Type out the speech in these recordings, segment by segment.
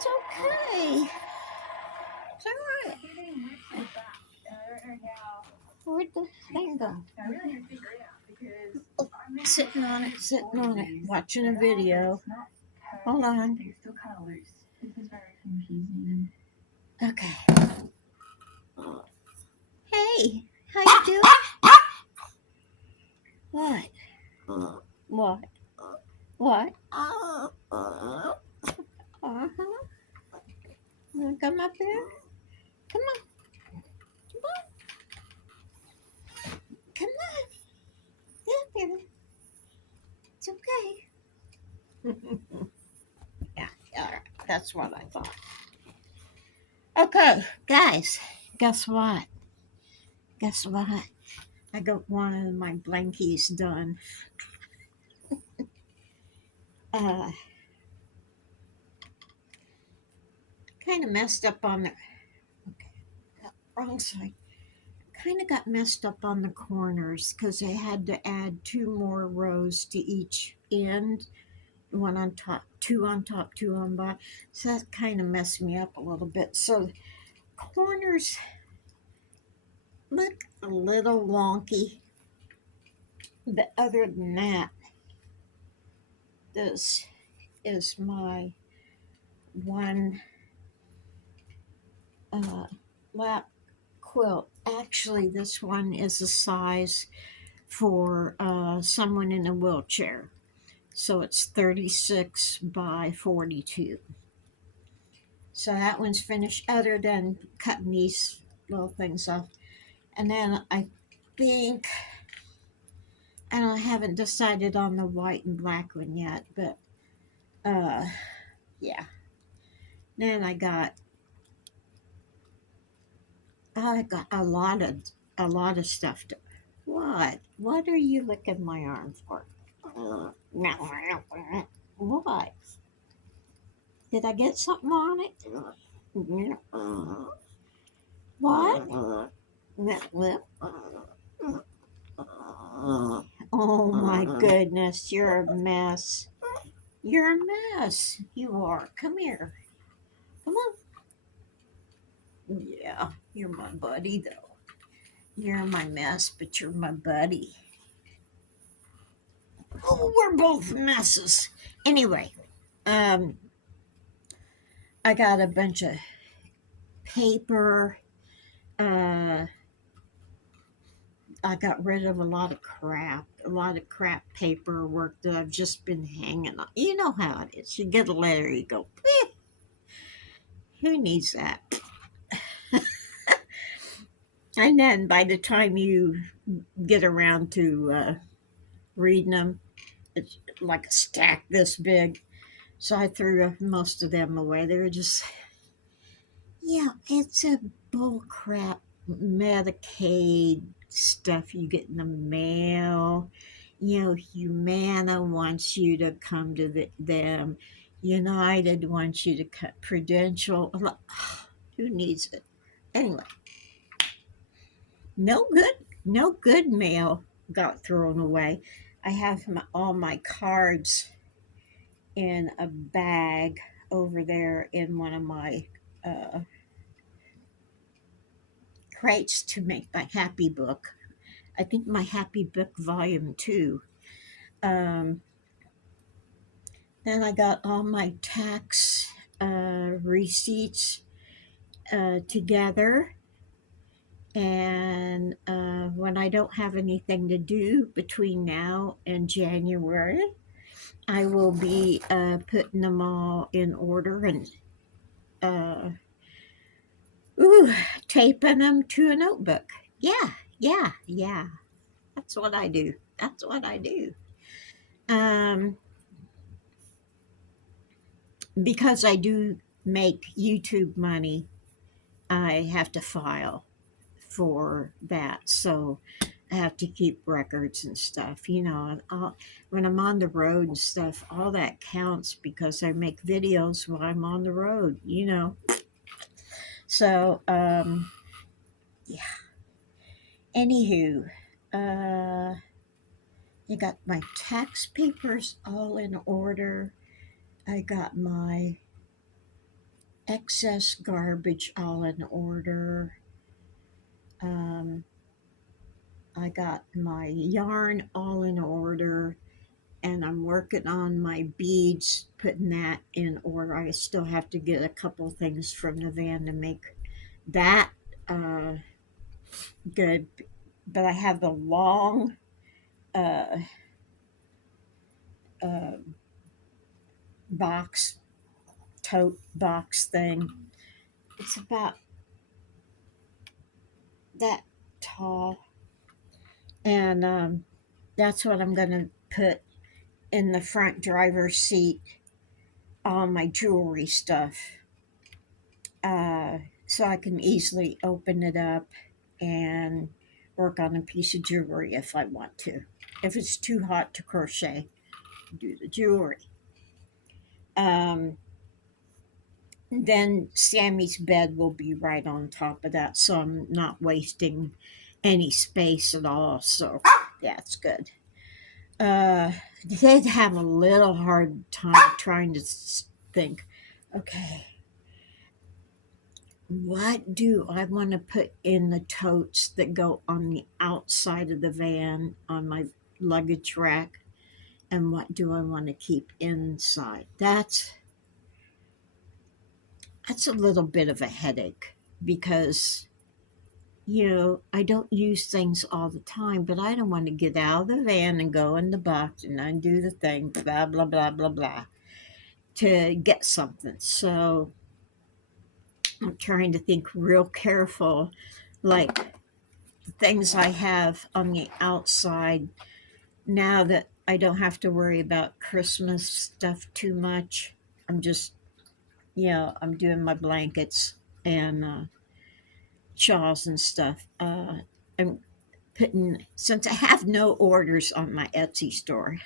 It's okay. It's all right. Where'd the thing go? Sitting on it, watching a video. Hold on. Okay. Hey, how you doing? What? What? What? Uh-huh. You wanna come up here? Come on. Come on. Come on. Get up here. It's okay. Yeah, all right. That's what I thought. Okay, guys, guess what? Guess what? I got one of my blankies done. Kind of messed up on the wrong side. Kind of got messed up on the corners because I had to add 2 more rows to each end. One on top, two on top, two on bottom. So that kind of messed me up a little bit. So corners look a little wonky. But other than that, this is my one lap quilt. Actually, this one is a size for someone in a wheelchair. So it's 36 by 42. So that one's finished, other than cutting these little things off. And then I think, and I haven't decided on the white and black one yet, but yeah. Then I got a lot of stuff to. What are you licking my arm for? What? Did I get something on it? What? Oh my goodness, you're a mess. You're a mess. You are. Come here. Come on. Yeah, you're my buddy though. You're my mess, but you're my buddy. Oh, we're both messes. Anyway, I got a bunch of paper. I got rid of a lot of crap paperwork that I've just been hanging on. You know how it is. You get a letter, you go, who needs that? And then by the time you get around to reading them, it's like a stack this big. So I threw most of them away. They were just, yeah, it's a bullcrap Medicaid stuff you get in the mail. You know, Humana wants you to come to them. United wants you to cut Prudential. Who needs it? Anyway, no good mail got thrown away. I have all my cards in a bag over there in one of my uh, crates to make my happy book. I think my happy book volume 2. Um, then I got all my tax receipts together. And when I don't have anything to do between now and January, I will be putting them all in order and uh, taping them to a notebook. Yeah. That's what I do. Um, because I do make YouTube money, I have to file for that. So I have to keep records and stuff, and when I'm on the road and stuff, all that counts because I make videos while I'm on the road. So, yeah. Anywho, I got my tax papers all in order. I got my excess garbage all in order. Um, I got my yarn all in order, and I'm working on my beads, putting that in order. I still have to get a couple things from the van to make that uh, good. But I have the long uh, uh, box, tote box thing. It's about that tall, and that's what I'm going to put in the front driver's seat, all my jewelry stuff, uh, so I can easily open it up and work on a piece of jewelry if I want to. If it's too hot to crochet, do the jewelry. Um, then Sammy's bed will be right on top of that, so I'm not wasting any space at all. So that's good. They'd have a little hard time trying to think, okay, what do I want to put in the totes that go on the outside of the van on my luggage rack, and what do I want to keep inside? That's a little bit of a headache because I don't use things all the time, but I don't want to get out of the van and go in the box and undo the thing, blah blah blah blah blah, to get something. So I'm trying to think real careful, like the things I have on the outside now that I don't have to worry about Christmas stuff too much. I'm just, I'm doing my blankets and shawls and stuff. I'm putting, since I have no orders on my Etsy store,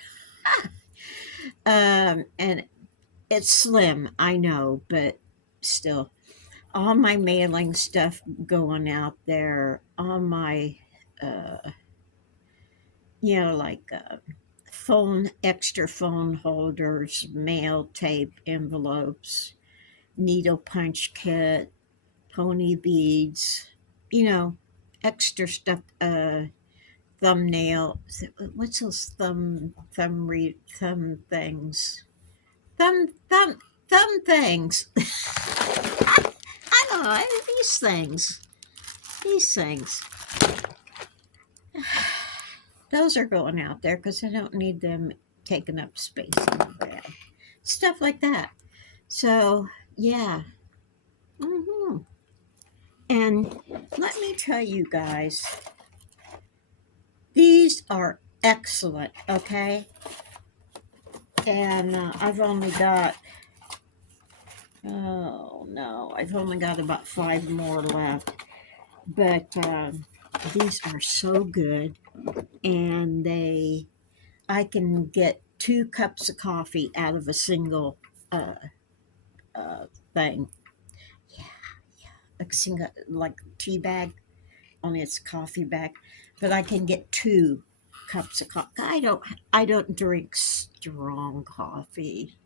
and it's slim, I know, but still, all my mailing stuff going out there, all my, uh, like extra phone holders, mail tape, envelopes, needle punch kit, pony beads, you know, extra stuff, thumbnail. What's those thumb things? Thumb thumb thumb things. I don't know, these things. These things. Those are going out there because I don't need them taking up space in the bed. Stuff like that. So, yeah. hmm And let me tell you guys, these are excellent, okay? And oh no, I've only got about 5 more left. But these are so good. And I can get 2 cups of coffee out of a single uh, uh, thing. Yeah, a single, like, tea bag, only it's a coffee bag, but I can get 2 cups of coffee. I don't drink strong coffee.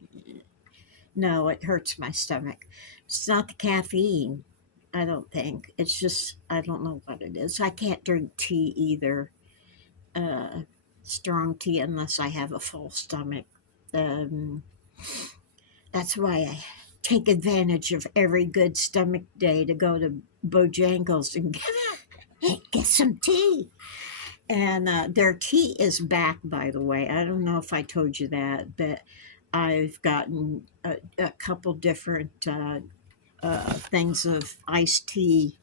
No, it hurts my stomach. It's not the caffeine, I don't think. It's just, I don't know what it is. I can't drink tea either, uh, strong tea, unless I have a full stomach. Um, that's why I take advantage of every good stomach day to go to Bojangles and get some tea. And their tea is back, by the way. I don't know if I told you that, but I've gotten a couple different things of iced tea.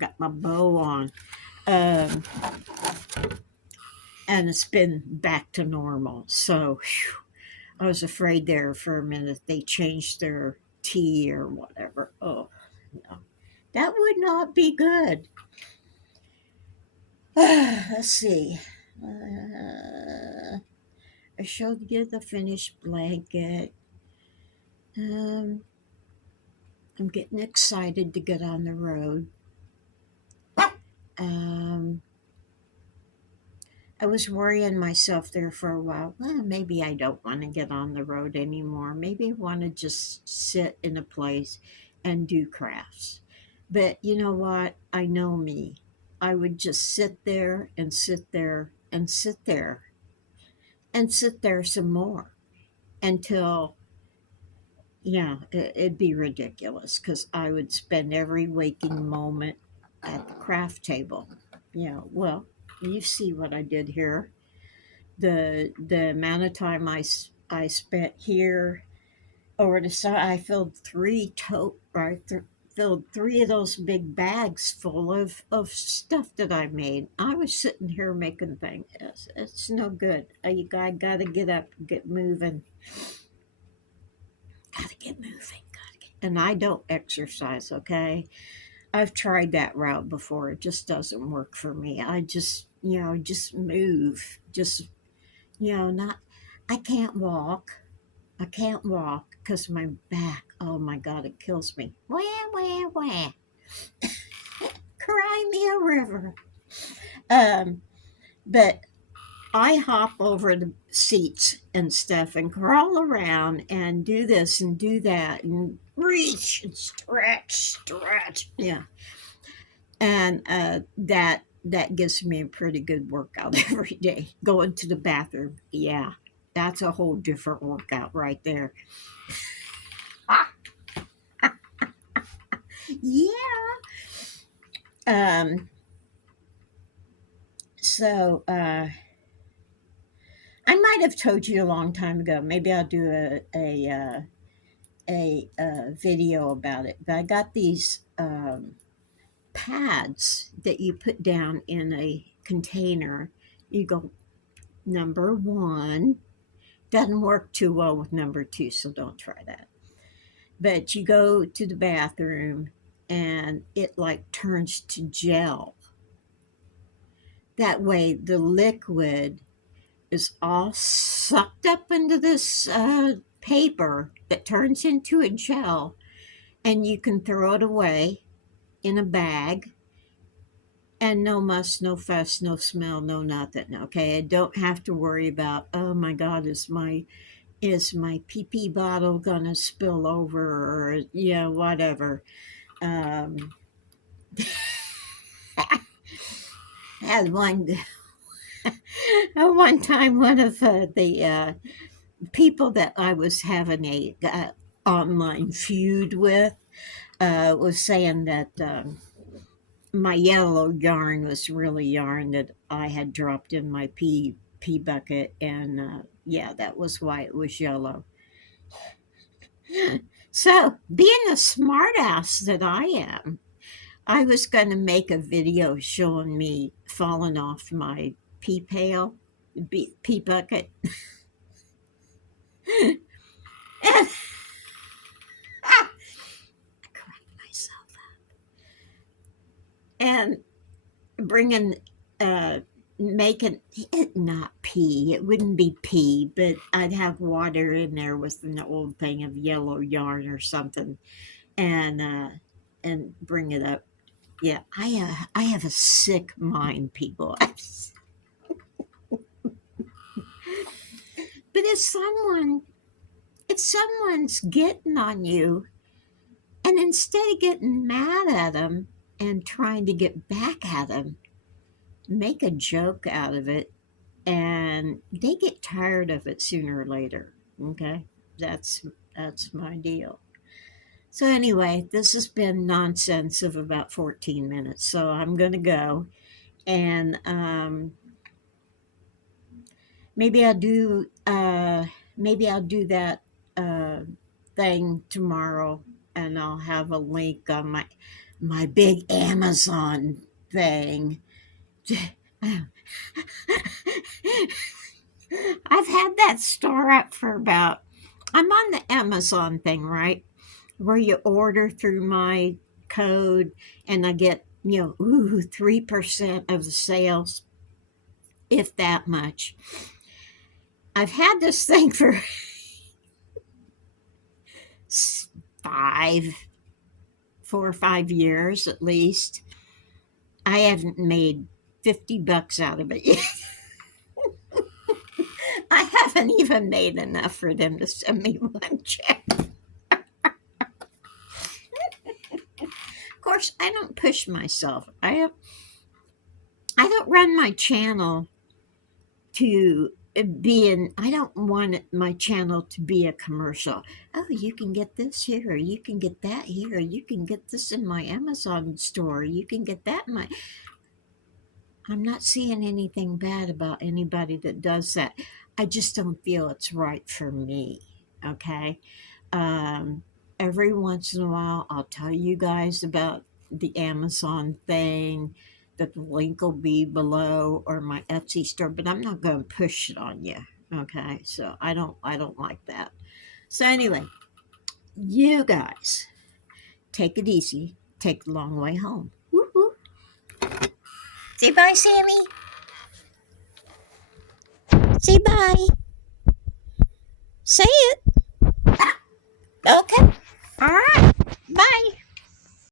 Got my bow on. Um, and it's been back to normal. So whew, I was afraid there for a minute they changed their tea or whatever. Oh, no. That would not be good. Let's see. I showed you the finished blanket. Um, I'm getting excited to get on the road. Um, I was worrying myself there for a while. Well, maybe I don't want to get on the road anymore. Maybe I want to just sit in a place and do crafts. But you know what? I know me. I would just sit there and sit there and sit there and sit there some more until, yeah, it'd be ridiculous because I would spend every waking moment at the craft table. Yeah, well, you see what I did here. The amount of time I spent here over the summer, I filled filled three of those big bags full of stuff that I made. I was sitting here making things. It's no good. I gotta get up, get moving. Gotta get moving. And I don't exercise. Okay, I've tried that route before. It just doesn't work for me. I just just move. Just not. I can't walk. I can't walk because my back, oh my God, it kills me. Wah, wah, wah. Cry me a river. Um, but I hop over the seats and stuff and crawl around and do this and do that and reach and stretch. Yeah. And that gives me a pretty good workout every day. Going to the bathroom. Yeah. That's a whole different workout right there. Yeah. Um, so I might have told you a long time ago. Maybe I'll do a video about it. But I got these pads that you put down in a container. You go number one. Doesn't work too well with number two, so don't try that. But you go to the bathroom and it like turns to gel. That way, the liquid is all sucked up into this paper that turns into a gel, and you can throw it away in a bag, and no muss, no fuss, no smell, no nothing. Okay, I don't have to worry about, oh my God, is my pee bottle gonna spill over, or whatever. Um, I had one one time, one of the people that I was having a online feud with was saying that my yellow yarn was really yarn that I had dropped in my pee bucket, and yeah, that was why it was yellow. So, being a smartass that I am, I was going to make a video showing me falling off my pee pail, pee bucket, and I cracked myself and bringing making it not pee. It wouldn't be pee, but I'd have water in there with an old thing of yellow yarn or something, and bring it up. Yeah, I have a sick mind, people. But if someone's getting on you, and instead of getting mad at them and trying to get back at them, make a joke out of it, and they get tired of it sooner or later. Okay, that's my deal. So anyway, this has been nonsense of about 14 minutes. So I'm gonna go, and maybe I'll do that uh, thing tomorrow, and I'll have a link on my big Amazon thing. I've had that store up for about. I'm on the Amazon thing, right? Where you order through my code, and I get 3% of the sales, if that much. I've had this thing for five, 4 or 5 years at least. I haven't made $50 out of it yet. haven't even made enough for them to send me one check. Of course, I don't push myself. I don't run my channel to be in. I don't want my channel to be a commercial. Oh, you can get this here, or you can get that here, or you can get this in my Amazon store, or you can get that in my. I'm not seeing anything bad about anybody that does that. I just don't feel it's right for me. Okay. Um, every once in a while, I'll tell you guys about the Amazon thing, that the link will be below, or my Etsy store, but I'm not going to push it on you. Okay. So I don't like that. So anyway, you guys take it easy. Take the long way home. Woo-hoo. Say bye, Sammy. Say bye. Say it. Okay. All right. Bye.